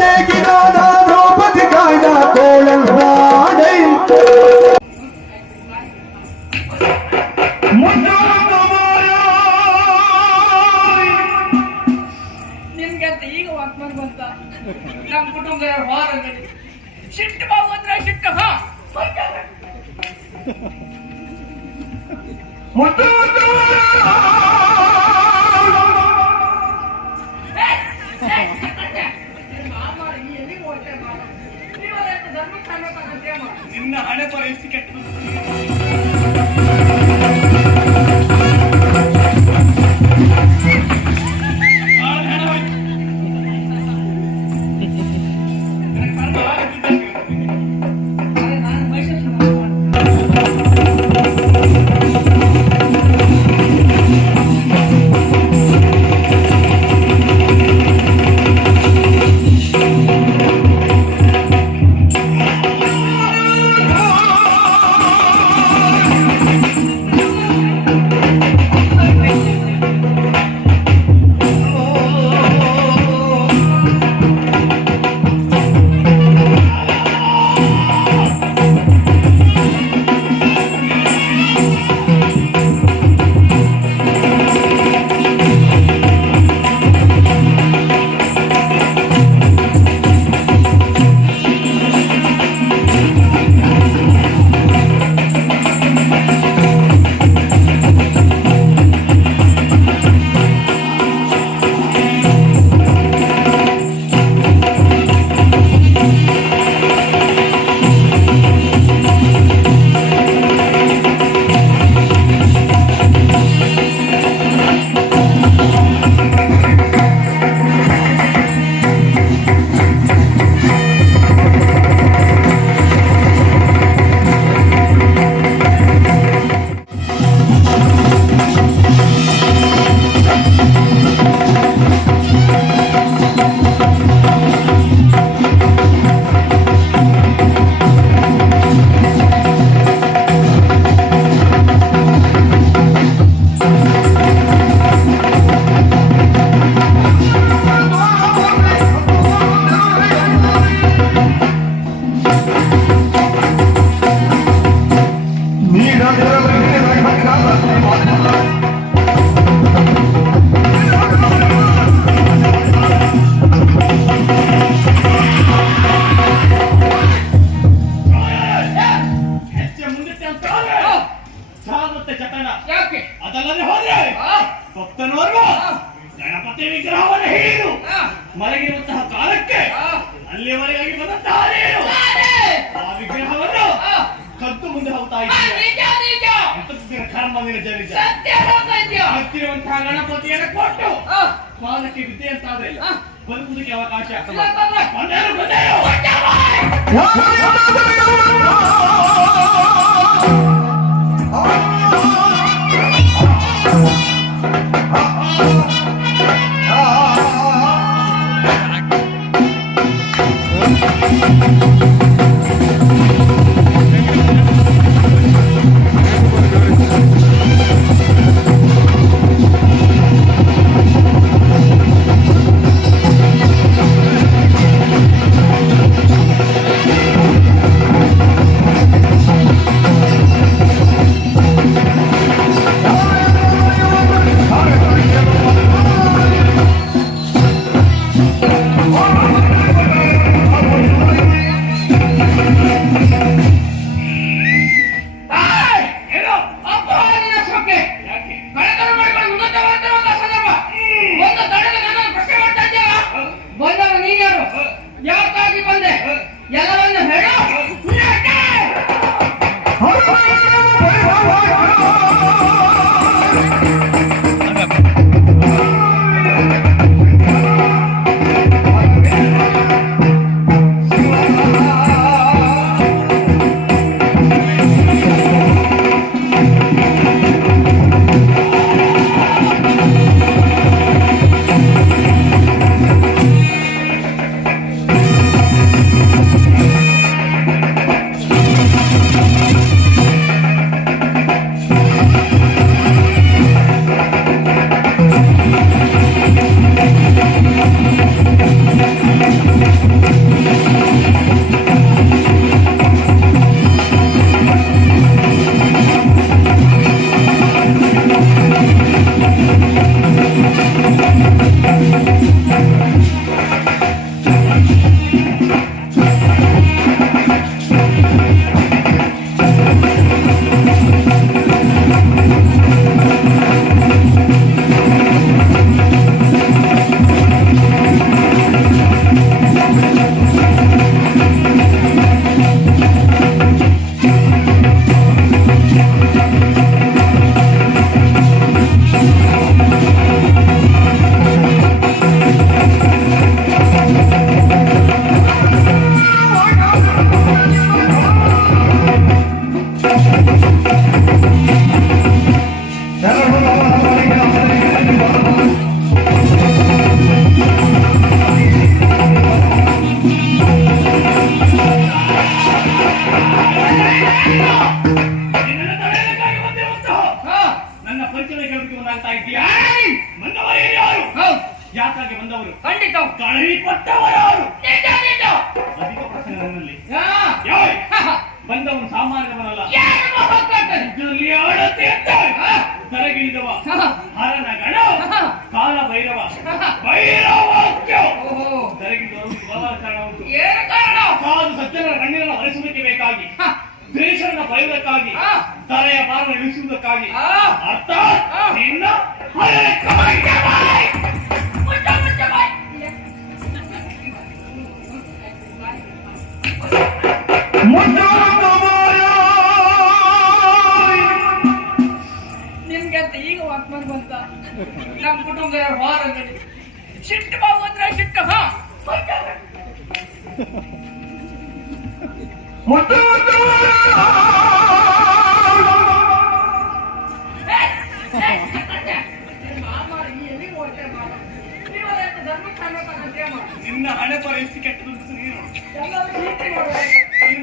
तेगिनादा द्रौपदी कायदा कोलंदाडै ನಿಮ್ಗಂತ ಈಗ ವಾಕ್ಮನ್ ಬಂತ ನಮ್ಮ ಕುಟುಂಬದ ಹೊರಗಡೆ ಶಿಟ್ಟು ಬಾವು ಅಂದ್ರೆ ಶಿಟ್ಟು ಹಾ ನಿನ್ನ ಹಣೆ ಪರಿಸ್ಥಿತಿ ಕೆಟ್ಟ ಅದಲ್ಲದೆ ಹೋದ್ರೆ ಭಕ್ತನೋರ್ವ ಗಣಪತಿ ವಿಗ್ರಹವನ್ನು ಹಿಡಿದು ಮಲಗಿರುವಂತಹ ಕಾಲಕ್ಕೆ ಅಲ್ಲಿಯವರೆಗಾಗಿ ಬಂದಂತಾರೇನು ಆ ವಿಗ್ರಹವನ್ನು ಕದ್ದು ಮುಂದೆ ಹೋಗ್ತಾ ಇದ್ದೀಯ ಕರ್ಮ ಹತ್ತಿರುವಂತಹ ಗಣಪತಿಯನ್ನು ಕೊಟ್ಟು ಪಾದಕ್ಕೆ ವಿದ್ಯೆ ಅಂತಾದ್ರೆ ಬದುಕುವುದಕ್ಕೆ ಅವಕಾಶ ಪರಿಚಯ ಕೇಳೋದಕ್ಕೆ ಬಂದಾಗ್ತಾ ಇದೆಯಾ? ಬಂದವರು ಯಾರು? ಯಾಕಾಗಿ ಬಂದವರು? ಖಂಡಿತ ಕಳವಿ ಕೊಟ್ಟವರು ಯಾರು? ಅಧಿಕ ಪ್ರಸಂಗ ನನ್ನಲ್ಲಿ. ಬಂದವನು ಸಾಮಾನ್ಯವನಲ್ಲ, ಇದರಲ್ಲಿ ಆಡತೆ ತರಗಿಳಿದವ ಹರನ ಗಣ ಕಾಲ ಭೈರವ ತರಗಿಳಿದವರು ಕಾರಣ ಉಂಟು. ಸಾಧು ಸಜ್ಜನರ ಕಣ್ಣಿನ ಹರಿಸುವುದಕ್ಕೆ ಬೇಕಾಗಿ, ದೇಶವನ್ನು ಬಯಲಕ್ಕಾಗಿ, ತಲೆಯ ಭಾರ ಇಳಿಸುವುದಕ್ಕಾಗಿ, ಅರ್ಥಾತ್ ನಿನ್ನ ನಿಮ್ಗೆ ಅಂತ ಈಗ ವಾಕ್ಮನ್ ಬಂತ. ನಮ್ಮ ಕುಟುಂಬ ಹೊರ ಸಿಟ್ಟು ಬಾವು ಅಂದ್ರೆ ಸಿಟ್ಟು. ನಿನ್ನ ಹಣೆ ಬರ ಎಷ್ಟು ಕೆಟ್ಟದ್ದು ನೀನು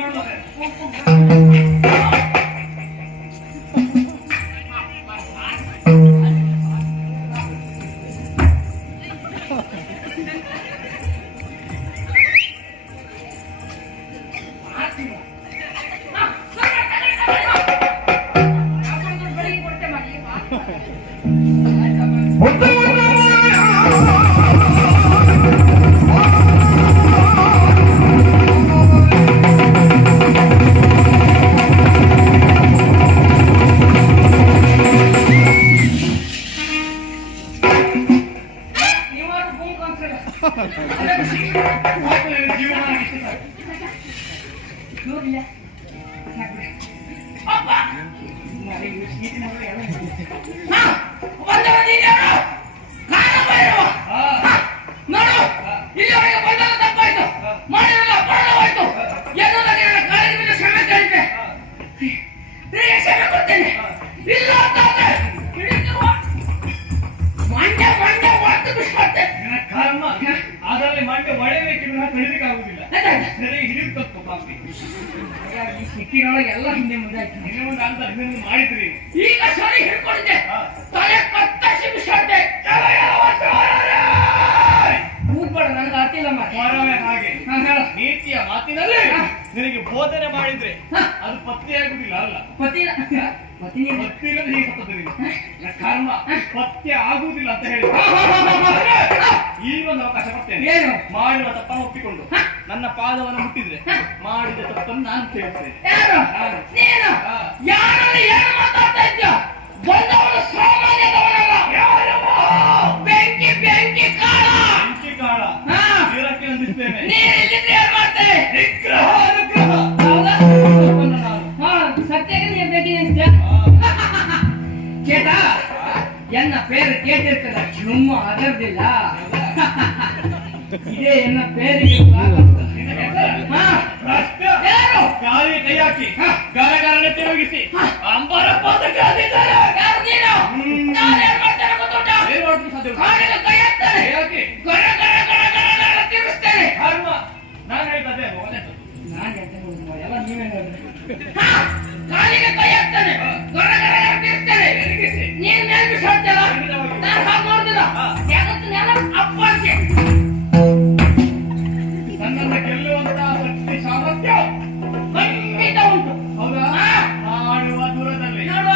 ಮಾಡೋದು. ಅದರಲ್ಲಿ ಮಂಡೆ ಒಡೆಯಬೇಕಿಲ್ಲ, ಕಳಿಲಿಕ್ಕಾಗುದಿಲ್ಲ. ಸರಿ ಹಿಡಿದು ಈ ಸಿಕ್ಕಿನೊಳಗೆ ಎಲ್ಲ ಹಿಂದೆ ಮುಂದೆ ಹಿಂದೆ ಮುಂದೆ ಅಂತ ಹಿಂದೆ ಮಾಡಿದ್ರಿ. ಈಗ ಸರಿ ಹಿಡ್ಕೊಂಡಿದ್ದೆ, ತಲೆ ಕತ್ತರಿಸಿ ಬಿಸಾಡ್ದೆ. ಕೂಗ್ಬೇಡ, ನನಗೆ ಆತಿಲ್ಲ ಹಾಗೆ ನೀತಿಯ ಮಾತಿನಲ್ಲಿ ನಿನಗೆ ಬೋಧನೆ ಮಾಡಿದ್ರೆ ಅದು ಪತ್ತೆಯಾಗುದಿಲ್ಲ. ಅಲ್ಲ ಪತಿನ ಪತ್ತಿಲ್ಲ ಹೀಗೆ ಸತ್ತದ ಕರ್ಮ ಪತ್ತೆ ಆಗುವುದಿಲ್ಲ ಅಂತ ಹೇಳಿ ಈಗ ಒಂದು ಅವಕಾಶ ಕೊಡ್ತೇನೆ. ಏನು ಮಾಡಿರುವ ತಪ್ಪನ್ನು ಒಪ್ಪಿಕೊಂಡು ನನ್ನ ಪಾದವನ್ನು ಮುಟ್ಟಿದ್ರೆ ಮಾಡಿದ ತಪ್ಪನ್ನು ನಾನು ಸೇರಿಸ್ತೇನೆ. ಮಾತಾಡ್ತಾ ಇದ್ಯಾ? ಬಂದವನು ಸಾಮಾನ್ಯದವನಲ್ಲ, ಬೆಂಕಿ ಬೆಂಕಿ ಕಾಳ ಬೆಂಕಿ ಕಾಳ ನೀರಕ್ಕೆ ಅಂದಿಸ್ತೇನೆ. ಸತ್ಯಕ್ಕೆ ನೀ ಬೇಕಿದೆ ಕೇಟ ಎನ್ನ ಪೇರು ಕೇಟಿರ್ತದ, ಜುಮ್ಮ ಅದರ್ದಿಲ್ಲ. ಇದೇ ಎನ್ನ ಪೇರಿಗೆ ಗಾಳಿ ಕೈ ಹಾಕಿ ಗರಗರನೆ ತಿರುಗಿಸಿ ಅಂಬರ ಧರ್ಮ ನಾನು ಹೇಳ್ತದೆ ಎಲ್ಲ ನೀವೇ ಕಾಲಿಗೆ ಕೈ ಹಾಕ್ತಾನೆ, ನೀನ್ ಮೇಲೆ ಬಿಸಾಡ್ತಲ್ಲ, ನಾನು ಹಾಗೆ ನೋಡ್ತಿಲ್ಲ. ಅಪ್ಪಾಜಿ ನನ್ನನ್ನು ಗೆಲ್ಲುವಂತಹ ಶಕ್ತಿ ಸಾಮರ್ಥ್ಯ ಖಂಡಿತ ಉಂಟು. ಹೌದಾ? ಮಾಡುವ ದೂರದಲ್ಲಿ ನೋಡುವ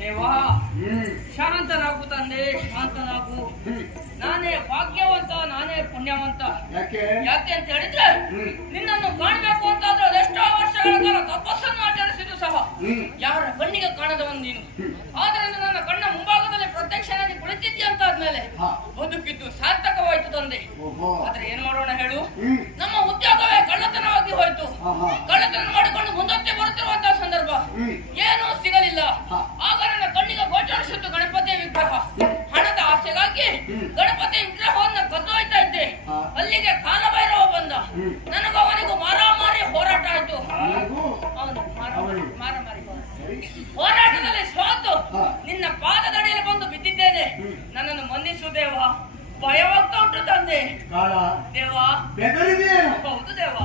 ದೇವಾ ಶಾಂತನಾಗು ತಂದೆ, ಶಾಂತನಾಗು. ನಾನೇ ಭಾಗ್ಯವಂತ, ನಾನೇ ಪುಣ್ಯವಂತ. ಯಾಕೆ ಯಾಕೆ ಅಂತ ಹೇಳಿದ್ರೆ ನಿನ್ನನ್ನು ಕಾಣಬೇಕು ಅಂತಾದ್ರೆ ಅದೆಷ್ಟೋ ವರ್ಷಗಳ ಕಾಲ ತಪಸ್ಸನ್ನು ಆಚರಿಸಿದ್ರು ಸಹ ಯಾರ ಕಣ್ಣಿಗೆ ಕಾಣದವನು ನೀನು. ಆದ್ರಿಂದ ನನ್ನ ಕಣ್ಣ ಮುಂಭಾಗದಲ್ಲಿ ಪ್ರತ್ಯಕ್ಷನಾಗಿ ಕುಳಿತಿದ್ದಿ ಅಂತಾದ್ಮೇಲೆ ಬದುಕಿದ್ದು ಸಾರ್ಥಕವಾಯ್ತು ತಂದೆ. ಆದ್ರೆ ಏನ್ ಮಾಡೋಣ ಹೇಳು, ನಮ್ಮ ಉದ್ಯೋಗವೇ ಕಳ್ಳತನವಾಗಿ ಹೋಯ್ತು. ಕಳ್ಳತನ ಮಾಡಿಕೊಂಡು ಮುಂದಕ್ಕೆ ಬರುತ್ತಿರುವಂತಹ ಸಂದರ್ಭ ಏನೂ ಸಿಗಲಿಲ್ಲ. ಆಗ ನನ್ನ ಕಣ್ಣಿಗೆ ಗೋಚರಿಸಿದ್ದು ಗಣಪತಿ ವಿಗ್ರಹ. ಹಣದ ಆಸೆಗಾಗಿ ಗಣಪತಿ ವಿಗ್ರಹವನ್ನು ಕದ್ದೊಯ್ತಾ ಇದ್ದೆ. ಅಲ್ಲಿಗೆ ಕಾಲಭೈರವ ಬಂದ. ನನಗೂ ಅವನಿಗೂ ಮಾರಾಮಾರಿ ಹೋರಾಟ ಆಯ್ತು. ಹೋರಾಟದಲ್ಲಿ ಸೋತು ನಿನ್ನ ಪಾದದಡಿಯಲ್ಲಿ ಬಂದು ಬಿದ್ದಿದ್ದೇನೆ. ನನ್ನನ್ನು ಮನ್ನಿಸು ದೇವ, ಭಯವಾಗ್ತಾ ಉಂಟು ತಂದೆ. ದೇವ ಹೌದು ದೇವ.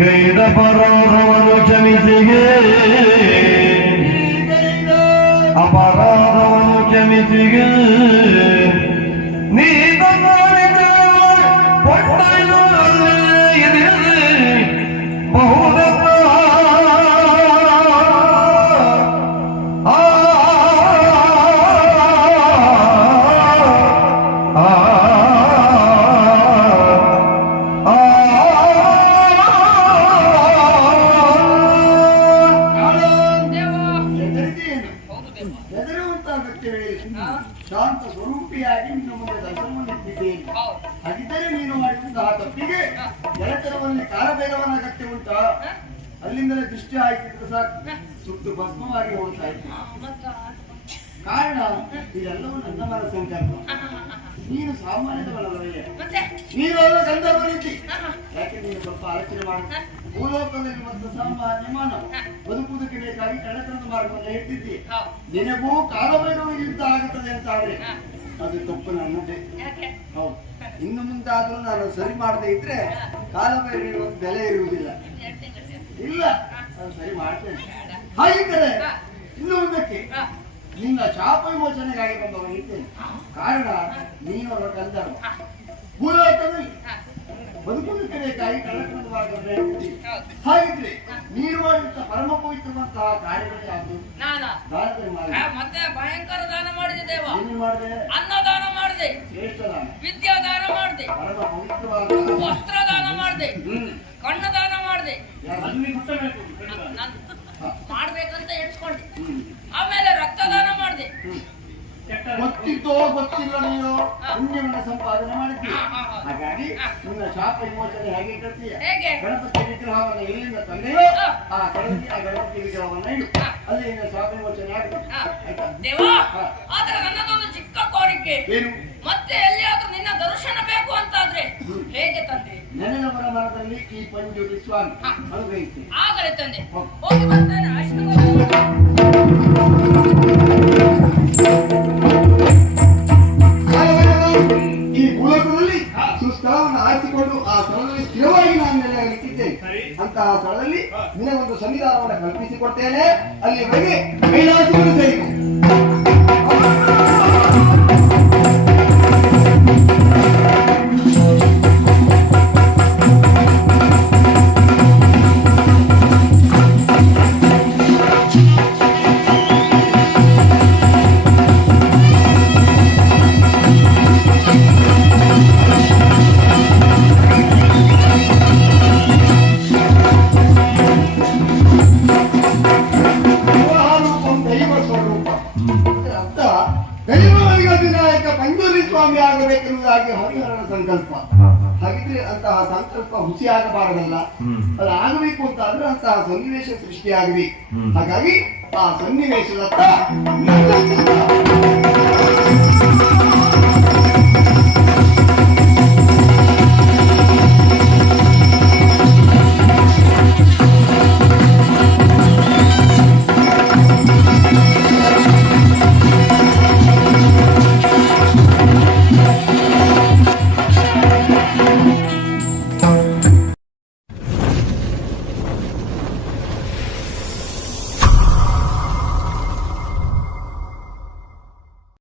ಗೈದ ಪರಾಧವನ್ನು ಕ್ಷಮಿಸಿಗೆ, ಅಪರಾಧವನ್ನು ಕ್ಷಮಿಸಿಗೆ. ನೀ ಬಹುದ ಶಾಂತ ಸ್ವರೂಪಿಯಾಗಿ ನಿನ್ನ ಮುಂದೆ ದರ್ಶನವನ್ನಿಟ್ಟಿದ್ದೇನೆ. ಹಾಗಿದ್ದರೆ ನೀನು ಮಾಡಿದಂತಹ ತಪ್ಪಿಗೆ ಗೆಳತನವಲ್ಲಿ ಕಾಲಭೈರವನ ಅಗತ್ಯ ಉಂಟಾ? ಅಲ್ಲಿಂದಲೇ ದೃಷ್ಟಿ ಆಯ್ತಿದ್ರೆ ಸಾಕು, ಸುಟ್ಟು ಭಸ್ಮವಾಗಿ ಹೋಗ್ತಾ ಇತ್ತು. ಕಾರಣ ಇದೆಲ್ಲವೂ ನನ್ನ ಮನ ಸಂಕಲ್ಪ. ನೀನು ಸಾಮಾನ್ಯದವನಲ್ಲವೇ, ನೀನು ಅವರ ಗಂಧರ್ವನಿದ್ದಿ. ಯಾಕೆ ನೀನು ಸ್ವಲ್ಪ ಆಲೋಚನೆ ಮಾಡಿ, ಭೂಲೋಕದಲ್ಲಿ ಮತ್ತು ಸಾಮಾನ್ಯ ಮಾನವ ಬದುಕುವುದಕ್ಕೆ ಬೇಕಾಗಿ ಕಳ್ಳತನದ ಮಾರ್ಗವನ್ನು ಇಟ್ಟಿದ್ದಿ. ನಿನಗೂ ಕಾಲಭೈರವ ಯುದ್ಧ ಆಗುತ್ತದೆ ಅಂತ ಆದ್ರೆ ಅದು ತಪ್ಪು ನನ್ನದೇ. ಹೌದು, ಇನ್ನು ಮುಂದಾದ್ರೂ ನಾನು ಸರಿ ಮಾಡದೇ ಇದ್ರೆ ಕಾಲಭೈರವ ಒಂದು ಬೆಲೆ ಇರುವುದಿಲ್ಲ. ಇಲ್ಲ, ನಾನು ಸರಿ ಮಾಡ್ತೇನೆ. ಹಾಗಿದ್ದರೆ ಇನ್ನು ಮುಂದಕ್ಕೆ ನಿನ್ನ ಶಾಪ ವಿಮೋಚನೆಗಾಗಿ ಬಂದವನಿದ್ದೇನೆ. ಕಾರಣ ನೀನು ಅವರ ಗಂಧರ್ವ. ಭೂಲೋಕದಲ್ಲಿ ಬದುಕುವುದಕ್ಕೆ ಬೇಕಾಗಿ ಕಳ್ಳತನದ ಮಾರ್ಗವನ್ನು ಇಟ್ಟಿದ್ದಿ. ಹಾಗಿದ್ರೆ ನೀನು ಮಾಡಿದ ಪರಮ ಪವಿತ್ರವಂತಹ ಕಾರ್ಯಗಳು ಯಾವುದು? ಮತ್ತೆ ಭಯಂಕರ ದಾನ ಮಾಡಿದೆ ದೇವ. ಏನು ಮಾಡಿದೆ? ಅನ್ನದಾನ ಮಾಡಿದೆ, ಶ್ರೇಷ್ಠ ದಾನ, ವಿದ್ಯಾದಾನ ಮಾಡಿದೆ, ಪರಮ ಪವಿತ್ರವಾದ ವಸ್ತ್ರದಾನ ಮಾಡಿದೆ, ಕಣ್ಣದಾನ ಮಾಡಿದೆ. ಮಾಡ್ಬೇಕಂತ ಎಣಿಸ್ಕೊಂಡೆ. ಆಮೇಲೆ ರಕ್ತದಾನ ಮಾಡಿದೆ. ಗೊತ್ತಿದ್ದೋ ಗೊತ್ತಿಲ್ಲ ನೀನು ಪುಣ್ಯವನ್ನು ಸಂಪಾದನೆ ಮಾಡಿದ್ದೀಯ. ಹಾಗಾಗಿ ನಿನ್ನ ಶಾಪ ವಿಮೋಚನೆ ಹೇಗೆ ಕರ್ತೀಯ? ಗಣಪತಿ ವಿಗ್ರಹವನ್ನು ಎಲ್ಲಿಂದ ತಂದೆಯೋ ಆ ಗಣಪತಿ ವಿಗ್ರಹವನ್ನು ಇಡು, ಅಲ್ಲಿ ನಿನ್ನ ಶಾಪ ವಿಮೋಚನೆ ಆಗುತ್ತೆ. ದೇವಾ, ಆದ್ರೆ ನನ್ನದೊಂದು ಚಿಕ್ಕ ಕೋರಿಕೆ. ಏನು? ಮತ್ತೆ ಎಲ್ಲಿಯಾದ್ರೂ ನಿನ್ನ ದರ್ಶನ ಬೇಕು ಅಂತಾದ್ರೆ ಹೇಗೆ ತಂದೆ? ನೆನೆಯವರ ಮನದಲ್ಲಿ ಈ ಪಂಜುರಿ ಸ್ವಾಮಿ ಅನುಗ್ರಹಿಸಿ. ಆಗಲೇ ತಂದೆ, ಹೋಗಿ ಬರ್ತೇನೆ. ಆಶೀರ್ವಾದ. ಈ ಮೂಲಕದಲ್ಲಿ ಸುಸ್ಥಳವನ್ನು ಆರಿಸಿಕೊಂಡು ಆ ಸ್ಥಳದಲ್ಲಿ ಸ್ಥಿರವಾಗಿ ನಾನು ನೆಲೆಯಾಗಿದ್ದೇನೆ. ಅಂತಹ ಸ್ಥಳದಲ್ಲಿ ನಿನಗೊಂದು ಸಂವಿಧಾನವನ್ನು ಕಲ್ಪಿಸಿಕೊಡ್ತೇನೆ. ಅಲ್ಲಿವರೆಗೆ ಕೈಲಾಸವನ್ನು ಸೇರಿತು. ಸ್ವಾಮಿ ಆಗಬೇಕೆನ್ನುವುದಾಗಿ ಹರಿಹರನ ಸಂಕಲ್ಪ. ಹಾಗಿದ್ರೆ ಅಂತಹ ಸಂಕಲ್ಪ ಹುಸಿಯಾಗಬಾರದಲ್ಲ, ಅದು ಆಗಬೇಕು ಅಂತ ಆದ್ರೆ ಅಂತಹ ಸನ್ನಿವೇಶ ಸೃಷ್ಟಿಯಾಗಬೇಕು. ಹಾಗಾಗಿ ಆ ಸನ್ನಿವೇಶದತ್ತ